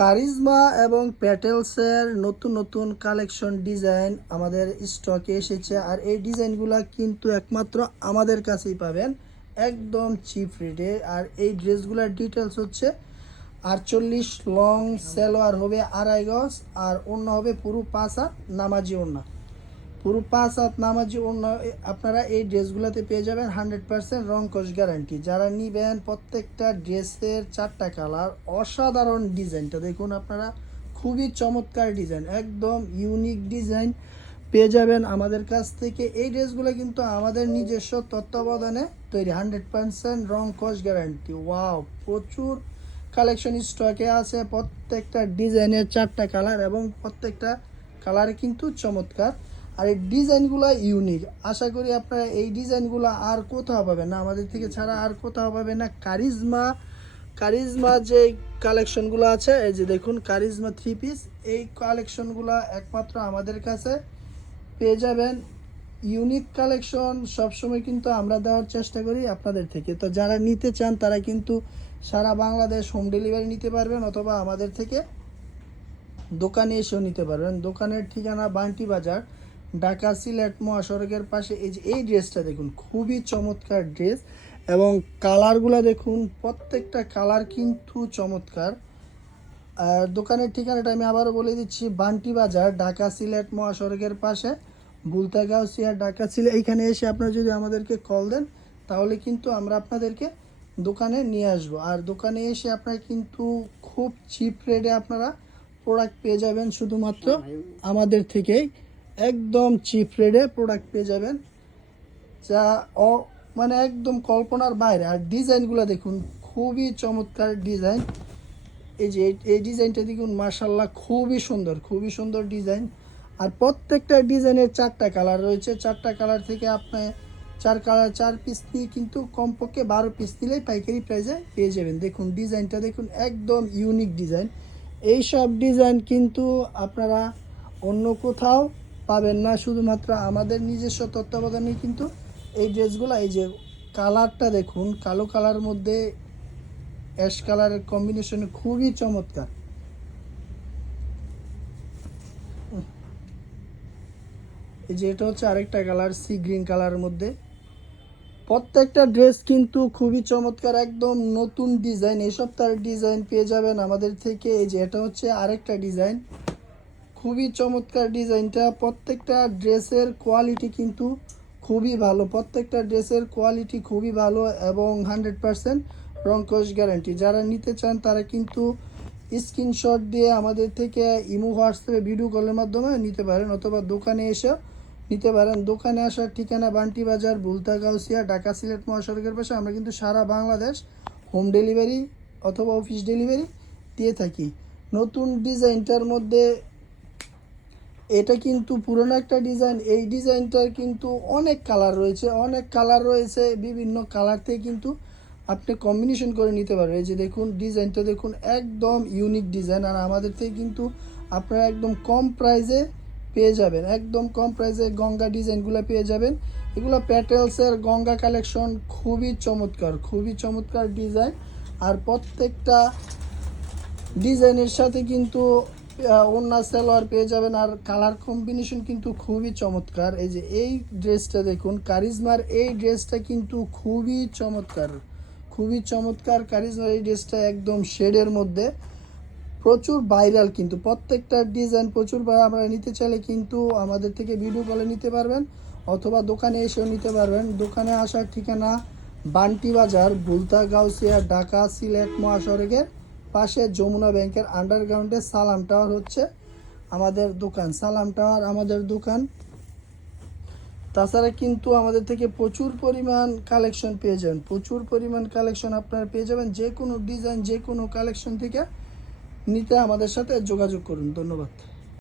Charisma এবং প্যাটেলসের নতুন নতুন কালেকশন ডিজাইন আমাদের স্টকে এসেছে। আর এই ডিজাইনগুলো কিন্তু একমাত্র আমাদের কাছেই পাবেন একদম চিপ রেটে। আর এই ড্রেসগুলোর ডিটেলস হচ্ছে 48 লং, সালোয়ার হবে 2.5 গজ, আর ওড়না হবে পুরো 5 হাত নামাজি ওড়না। পুরো 5 হাত নামাজি ওড়না আপনারা এই ড্রেসগুলোতে পেয়ে যাবেন 100% রং কস গ্যারান্টি। যারা নিবেন প্রত্যেকটা ড্রেসের 4টা কালার, অসাধারণ ডিজাইনটা দেখুন আপনারা, খুবই চমৎকার ডিজাইন, একদম ইউনিক ডিজাইন পেয়ে যাবেন আমাদের কাছ থেকে। এই ড্রেসগুলো কিন্তু আমাদের নিজস্ব তত্ত্বাবধানে তৈরি, 100% রং কস গ্যারান্টি। ওয়াও, প্রচুর কালেকশন স্টকে আছে, প্রত্যেকটা ডিজাইনের 4টা কালার এবং প্রত্যেকটা কালার কিন্তু চমৎকার। আর এই ডিজাইনগুলো ইউনিক, আশা করি আপনারা এই ডিজাইনগুলো আর কোথাও পাবেন না, আমাদের থেকে ছাড়া আর কোথাও পাবেন না। কারিজমা যে কালেকশনগুলো আছে, এই যে দেখুন কারিজমা 3 পিস, এই কালেকশনগুলো একমাত্র আমাদের কাছে পেয়ে যাবেন। ইউনিক কালেকশন সবসময় কিন্তু আমরা দেওয়ার চেষ্টা করি আপনাদের থেকে। তো যারা নিতে চান তারা কিন্তু সারা বাংলাদেশ হোম ডেলিভারি নিতে পারবেন, অথবা আমাদের থেকে দোকানে এসেও নিতে পারবেন। দোকানের ঠিকানা বান্টি বাজার, ঢাকা সিলেট মহাসড়কের পাশে। এই যে এই ড্রেসটা দেখুন, খুবই চমৎকার ড্রেস এবং কালারগুলো দেখুন, প্রত্যেকটা কালার কিন্তু চমৎকার। আর দোকানের ঠিকানাটা আমি আবারও বলে দিচ্ছি, বান্টি বাজার, ঢাকা সিলেট মহাসড়কের পাশে, বুলতাগাউসিয়া, ঢাকা সিলেট। এইখানে এসে আপনারা যদি আমাদেরকে কল দেন তাহলে কিন্তু আমরা আপনাদেরকে দোকানে নিয়ে আসব। আর দোকানে এসে আপনারা কিন্তু খুব চিপ রেটে আপনারা প্রোডাক্ট পেয়ে যাবেন, শুধুমাত্র আমাদের থেকেই একদম চিপ রেটে প্রোডাক্ট পেয়ে যাবেন, যা মানে একদম কল্পনার বাইরে। আর ডিজাইনগুলো দেখুন, খুবই চমৎকার ডিজাইন। এই যে এই ডিজাইনটা দেখুন, মাশাল্লাহ খুবই সুন্দর, খুবই সুন্দর ডিজাইন। আর প্রত্যেকটা ডিজাইনের 4টা কালার রয়েছে, 4টা কালার থেকে আপনি 4 কালার 4 পিস নিয়ে কিন্তু কমপক্ষে 12 পিস নিলেই পাইকারি প্রাইসে পেয়ে যাবেন। দেখুন ডিজাইনটা দেখুন, একদম ইউনিক ডিজাইন। এই সব ডিজাইন কিন্তু আপনারা অন্য কোথাও পাবেন না, শুধুমাত্র আমাদের নিজস্ব তত্ত্বাবধানে কিন্তু এই ড্রেসগুলো। এই যে কালারটা দেখুন, কালো কালার মধ্যে অ্যাশ কালারের কম্বিনেশনে খুবই চমৎকার। এই যে এটা হচ্ছে আরেকটা কালার, সি গ্রিন কালারের মধ্যে। প্রত্যেকটা ড্রেস কিন্তু খুবই চমৎকার, একদম নতুন ডিজাইন। এই সপ্তাহের ডিজাইন পেয়ে যাবেন আমাদের থেকে। এই যে এটা হচ্ছে আরেকটা ডিজাইন, খুবই চমৎকার ডিজাইনটা। প্রত্যেকটা ড্রেসের কোয়ালিটি কিন্তু খুবই ভালো, প্রত্যেকটা ড্রেসের কোয়ালিটি খুবই ভালো এবং 100% রং কস গ্যারান্টি। যারা নিতে চান তারা কিন্তু স্ক্রিনশট দিয়ে আমাদের থেকে ইমো, হোয়াটসঅ্যাপে ভিডিও কলের মাধ্যমে নিতে পারেন, অথবা দোকানে এসে নিতে পারেন। দোকানে আসার ঠিকানা বান্টি বাজার, বুলতাগাউসিয়া, ঢাকা সিলেট মহাসড়কের পাশে। আমরা কিন্তু সারা বাংলাদেশ হোম ডেলিভারি অথবা অফিস ডেলিভারি দিয়ে থাকি। নতুন ডিজাইনটার মধ্যে এটা কিন্তু পুরনো একটা ডিজাইন, এই ডিজাইনটার কিন্তু অনেক কালার রয়েছে, অনেক কালার রয়েছে, বিভিন্ন কালার থেকে কিন্তু আপনি কম্বিনেশন করে নিতে পারবেন। এই যে দেখুন ডিজাইনটা দেখুন, একদম ইউনিক ডিজাইন। আর আমাদের থেকে কিন্তু আপনারা একদম কম প্রাইসে পেয়ে যাবেন, একদম কম প্রাইসে গঙ্গা ডিজাইনগুলো পেয়ে যাবেন। এগুলো প্যাটেলসের গঙ্গা কালেকশন, খুবই চমৎকার, খুবই চমৎকার ডিজাইন। আর প্রত্যেকটা ডিজাইনের সাথে কিন্তু ওড়না সালোয়ার পেয়ে যাবেন। আর কালার কম্বিনেশন কিন্তু খুবই চমৎকার। এই যে এই ড্রেসটা দেখুন, কারিজমার এই ড্রেসটা কিন্তু খুবই চমৎকার, খুবই চমৎকার। কারিজমার এই ড্রেসটা একদম শেডের মধ্যে, প্রচুর ভাইরাল কিন্তু প্রত্যেকটা ডিজাইন প্রচুর। আপনারা নিতে চাইলে কিন্তু আমাদের থেকে ভিডিও কলে নিতে পারবেন, অথবা দোকানে এসেও নিতে পারবেন। দোকানে আসার ঠিকানা বান্টি বাজার, বুলতাগাউসিয়া, ঢাকা সিলেট মহাসড়কের পাশে, যমুনা ব্যাংকের আন্ডারগ্রাউন্ডে সালাম টাওয়ার হচ্ছে আমাদের দোকান, সালাম টাওয়ার আমাদের দোকান। তাছাড়া কিন্তু আমাদের থেকে প্রচুর পরিমাণ কালেকশন পেয়ে যাবেন, প্রচুর পরিমাণ কালেকশন আপনারা পেয়ে যাবেন। যে কোনো ডিজাইন, যে কোনো কালেকশন থেকে নিতে আমাদের সাথে যোগাযোগ করুন। ধন্যবাদ।